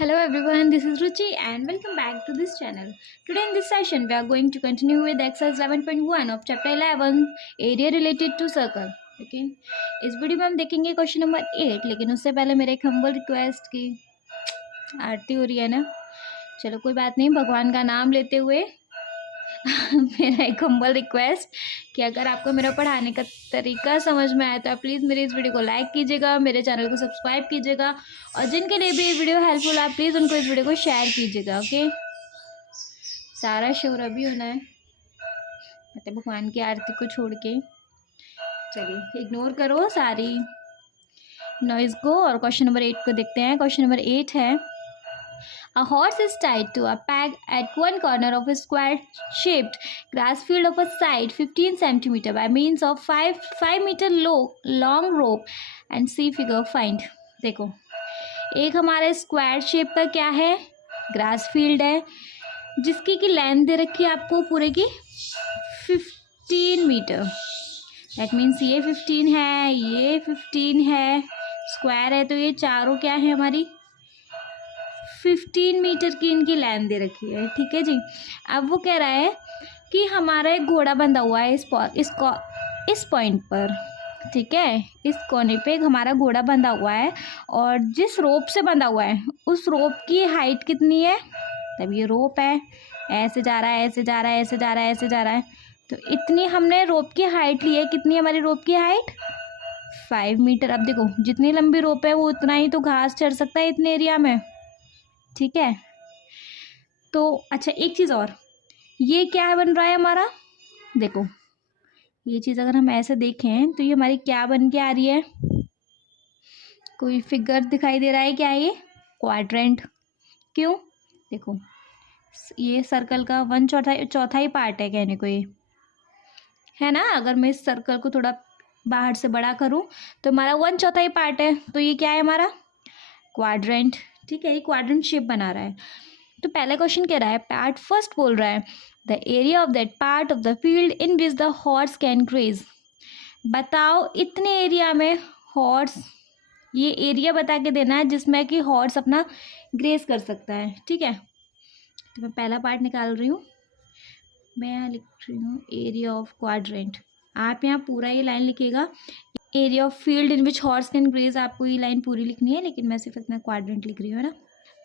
Hello everyone, this is Ruchi and welcome back to this channel. Today in this session we are going to continue with exercise 11.1 of chapter 11 area related to circle. Okay, इस video में हम देखेंगे question number 8, लेकिन उससे पहले मेरे एक humble request की आरती हो रही है ना। चलो कोई बात नहीं, भगवान का नाम लेते हुए मेरा एक हम्बल रिक्वेस्ट कि अगर आपको मेरा पढ़ाने का तरीका समझ में आया तो आप प्लीज़ मेरे इस वीडियो को लाइक कीजिएगा, मेरे चैनल को सब्सक्राइब कीजिएगा और जिनके लिए भी ये वीडियो हेल्पफुल आप प्लीज़ उनको इस वीडियो को शेयर कीजिएगा। ओके, सारा शोर अभी होना है, मतलब भगवान की आरती को छोड़ के। चलिए इग्नोर करो सारी नॉइज़ को और क्वेश्चन नंबर 8 को देखते हैं। क्वेश्चन नंबर 8 है, a horse is tied to a peg at one corner of a square-shaped grass field of a side 15 cm by means of 5 meter long rope and see figure find। देखो, एक हमारे square shape का क्या है, grass field है, जिसकी की length दे रखी है आपको पूरे की 15 मीटर। दैट मीन्स ये 15 है, ये 15 है, स्क्वायर है तो ये चारों क्या है हमारी 15 मीटर की इनकी लेंथ दे रखी है। ठीक है जी। अब वो कह रहा है कि हमारा एक घोड़ा बंधा हुआ है इस पॉइंट पर। ठीक है, इस कोने पे एक हमारा घोड़ा बंधा हुआ है और जिस रोप से बंधा हुआ है उस रोप की हाइट कितनी है। तब ये रोप है, ऐसे जा रहा है, ऐसे जा रहा है, ऐसे जा रहा है, ऐसे जा रहा है, तो इतनी हमने रोप की हाइट ली है। कितनी है हमारी रोप की हाइट 5 मीटर। अब देखो, जितनी लंबी रोप है वो उतना ही तो घास चढ़ सकता है इतने एरिया में। ठीक है, तो अच्छा एक चीज़ और, ये क्या है बन रहा है हमारा, देखो ये चीज़ अगर हम ऐसे देखें तो ये हमारी क्या बन के आ रही है, कोई फिगर दिखाई दे रहा है क्या, ये क्वाड्रेंट। क्यों, देखो ये सर्कल का चौथा ही पार्ट है कहने को, ये है ना। अगर मैं इस सर्कल को थोड़ा बाहर से बड़ा करूं तो हमारा 1/4 ही पार्ट है, तो ये क्या है हमारा क्वाड्रेंट। ठीक है, ये क्वाड्रेंट शेप बना रहा है। तो पहला क्वेश्चन कह रहा है, पार्ट फर्स्ट बोल रहा है the area of that part of the field in which the horse can graze. बताओ इतने एरिया में हॉर्स, ये एरिया बता के देना है जिसमें कि हॉर्स अपना ग्रेज कर सकता है। ठीक है, तो मैं पहला पार्ट निकाल रही हूँ, मैं यहाँ लिख रही हूँ एरिया ऑफ क्वाड्रेंट। आप यहाँ पूरा ये लाइन लिखिएगा, area of field in which horse can graze, आपको ये लाइन पूरी लिखनी है, लेकिन मैं सिर्फ इतना क्वाड्रेंट लिख रही हूँ, है ना।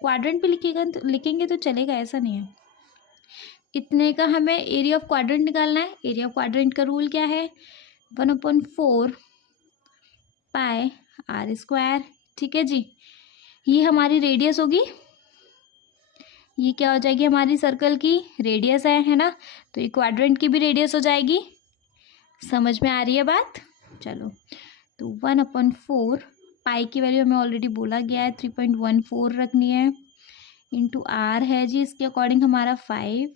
क्वाड्रेंट पे लिखेंगे तो चलेगा, ऐसा नहीं है। इतने का हमें एरिया ऑफ क्वाड्रेंट निकालना है। एरिया ऑफ क्वाड्रेंट का रूल क्या है, 1/4 पाई आर स्क्वायर। ठीक है जी, ये हमारी रेडियस होगी, ये क्या हो जाएगी हमारी सर्कल की रेडियस है ना, तो ये क्वाड्रेंट की भी रेडियस हो जाएगी। समझ में आ रही है बात। चलो, तो 1/4 पाई की वैल्यू हमें ऑलरेडी बोला गया है 3.14 रखनी है, इंटू आर है जी, इसके अकॉर्डिंग हमारा 5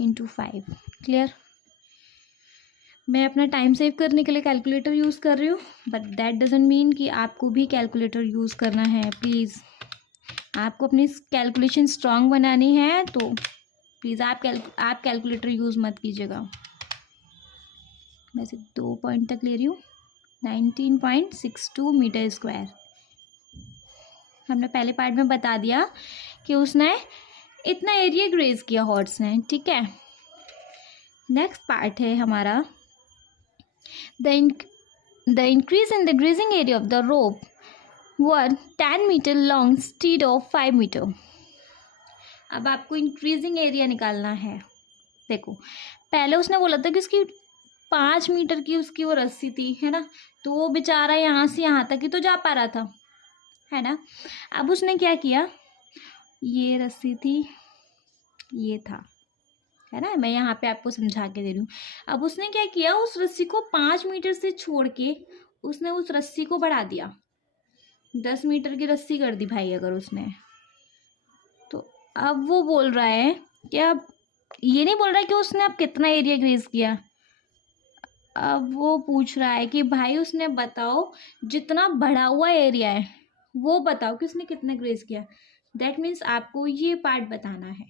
× 5। क्लियर। मैं अपना टाइम सेव करने के लिए कैलकुलेटर यूज़ कर रही हूँ, बट दैट डजेंट मीन कि आपको भी कैलकुलेटर यूज़ करना है। प्लीज़ आपको अपनी कैलकुलेशन स्ट्रांग बनानी है तो प्लीज़ आप कैलकुलेटर यूज़ मत कीजिएगा। मैं सिर्फ 2 पॉइंट तक ले रही हूँ, 19.62 मीटर स्क्वायर। हमने पहले पार्ट में बता दिया कि उसने इतना एरिया ग्रेज किया हॉर्स ने। ठीक है, नेक्स्ट पार्ट है हमारा, the increase in the grazing area of the rope were 10 metre long instead of 5 metre. अब आपको इंक्रीजिंग एरिया निकालना है। देखो, पहले उसने बोला था कि उसकी 5 मीटर की उसकी वो रस्सी थी, है ना, तो वो बेचारा यहाँ से यहाँ तक ही तो जा पा रहा था, है ना। अब उसने क्या किया, ये रस्सी थी, ये था, है ना, मैं यहाँ पे आपको समझा के दे रही हूँ। अब उसने क्या किया, उस रस्सी को 5 मीटर से छोड़ के उसने उस रस्सी को बढ़ा दिया, 10 मीटर की रस्सी कर दी भाई अगर उसने। तो अब वो बोल रहा है कि अब ये नहीं बोल रहा है कि उसने अब कितना एरिया ग्रेज किया, अब वो पूछ रहा है कि भाई उसने बताओ जितना बढ़ा हुआ एरिया है वो बताओ कि उसने कितना ग्रेज किया। दैट मीन्स आपको ये पार्ट बताना है।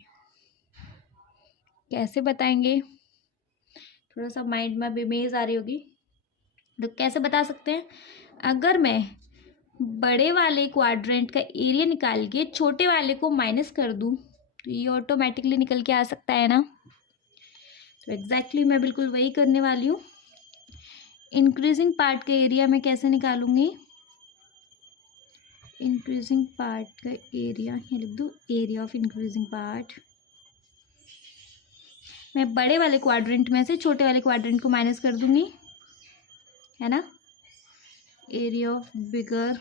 कैसे बताएंगे, थोड़ा सा माइंड में बेमेज आ रही होगी, तो कैसे बता सकते हैं, अगर मैं बड़े वाले क्वाड्रेंट का एरिया निकाल के छोटे वाले को माइनस कर दूँ तो ये ऑटोमेटिकली निकल के आ सकता है ना। तो एग्जैक्टली मैं बिल्कुल वही करने वाली हूँ। इंक्रीजिंग पार्ट का एरिया मैं कैसे निकालूंगी, इंक्रीजिंग पार्ट का एरिया ये लिख दूँ, एरिया ऑफ इंक्रीजिंग पार्ट। मैं बड़े वाले क्वाड्रेंट में से छोटे वाले क्वाड्रेंट को माइनस कर दूंगी, है ना। Area of bigger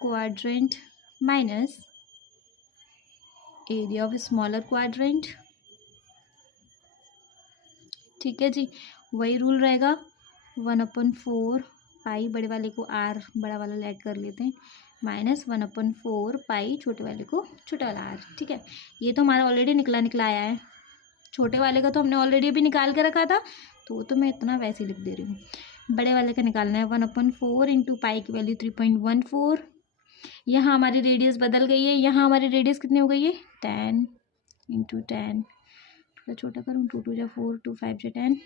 quadrant minus area of smaller quadrant. ठीक है जी, वही रूल रहेगा। 1/4 पाई, बड़े वाले को आर बड़ा वाला ऐड कर लेते हैं, माइनस 1/4 पाई छोटे वाले को छोटा वाला आर। ठीक है, ये तो हमारा ऑलरेडी निकला आया है। छोटे वाले का तो हमने ऑलरेडी अभी निकाल के रखा था, तो वो तो मैं इतना वैसे ही लिख दे रही हूँ। बड़े वाले का निकालना है 1/4 इंटू पाई की वैल्यू 3.14। यहाँ हमारी रेडियस बदल गई है, यहाँ हमारी रेडियस कितनी हो गई है 10 इंटू 10, थोड़ा छोटा करूँ, 2 2 जा 4, 2 5 जा 10,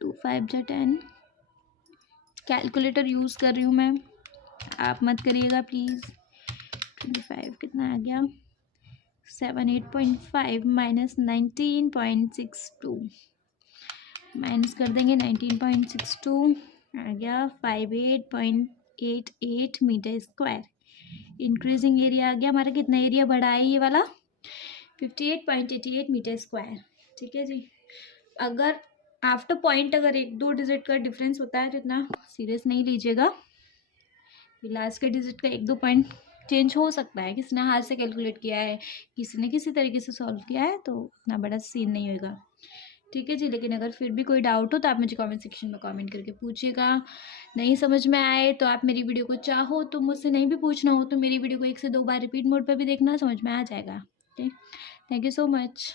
2 5 जा 10। कैलकुलेटर यूज़ कर रही हूँ मैं, आप मत करिएगा प्लीज़। 25 कितना आ गया, 78.5 माइनस 19.62, माइनस कर देंगे 19.62, आ गया 58.88 मीटर स्क्वायर। इंक्रीजिंग एरिया आ गया हमारा, कितना एरिया बढ़ा है ये वाला, 58.88 मीटर स्क्वायर। ठीक है जी, अगर आफ्टर पॉइंट अगर 1-2 डिजिट का डिफरेंस होता है तो इतना सीरियस नहीं लीजिएगा, लास्ट के डिजिट का 1-2 पॉइंट चेंज हो सकता है, किसी ने हाथ से कैलकुलेट किया है, किसी ने किसी तरीके से सॉल्व किया है, तो इतना बड़ा सीन नहीं होगा। ठीक है जी, लेकिन अगर फिर भी कोई डाउट हो तो आप मुझे कमेंट सेक्शन में कमेंट करके पूछिएगा। नहीं समझ में आए तो आप मेरी वीडियो को चाहो तो मुझसे नहीं भी पूछना हो तो मेरी वीडियो को 1 से 2 बार रिपीट मोड पर भी देखना, समझ में आ जाएगा। ठीक, थैंक यू सो मच।